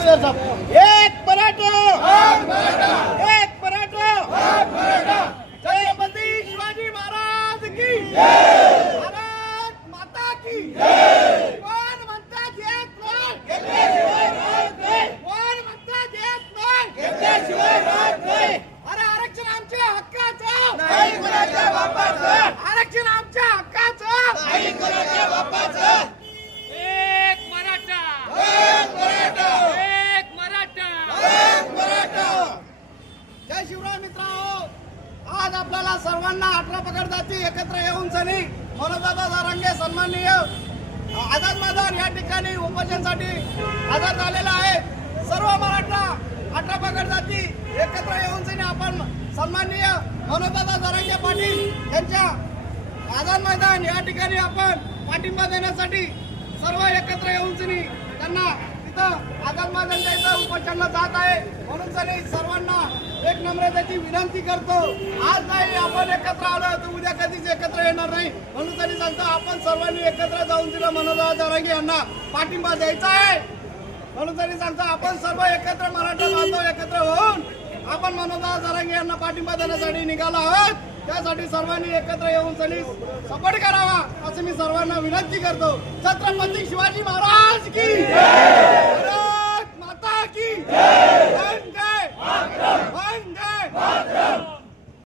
एक मराठा, एक मराठा, छत्रपती शिवाजी महाराज की भारत माता की कोण म्हणतात येत नाही, कोण म्हणतात येत नाही, अरे आरक्षण आमच्या हक्काचं नाही, कोणाच्या बापाचं आरक्षण आमच्या हक्काचं नाही, कोणाच्या बापाचं. एक मराठा, एक मराठा, एक मराठा, एक मराठा. जय शिवराय मित्रांनो, आज आपल्याला सर्वांना 18 पगड जाती एकत्र येऊन सनी मनोजदादा जरांगे सन्माननीय आझाद मैदान या ठिकाणी उपोषणासाठी हजर झालेला आहे. सर्व मराठा 18 पगड जाती एकत्र येऊन सनी आपण सन्माननीय मनोजदादा जरांगे पाटील यांच्या आझाद मैदान या ठिकाणी आपण पाठिंबा देण्यासाठी सर्व एकत्र येऊन सनी त्यांना तिथं आझाद मैदान द्यायचं उपोषणाला जात आहे. म्हणून सनी सर्वांना एक नम्रतेची विनंती करतो, आज नाही आपण एकत्र आलो तर उद्या कधीच एकत्र येणार नाही. म्हणून तरी सांगतो आपण सर्वांनी एकत्र जाऊन तिला मनोजदादा जरांगे यांना पाठिंबा द्यायचा आहे. म्हणून तरी सांगतो आपण सर्व एकत्र मराठा बांधव एकत्र होऊन आपण मनोजदादा जरांगे यांना पाठिंबा देण्यासाठी निघालो आहोत. त्यासाठी सर्वांनी एकत्र येऊन सनी सपोर्ट करावा असं मी सर्वांना विनंती करतो. छत्रपती शिवाजी महाराज की भारत माता की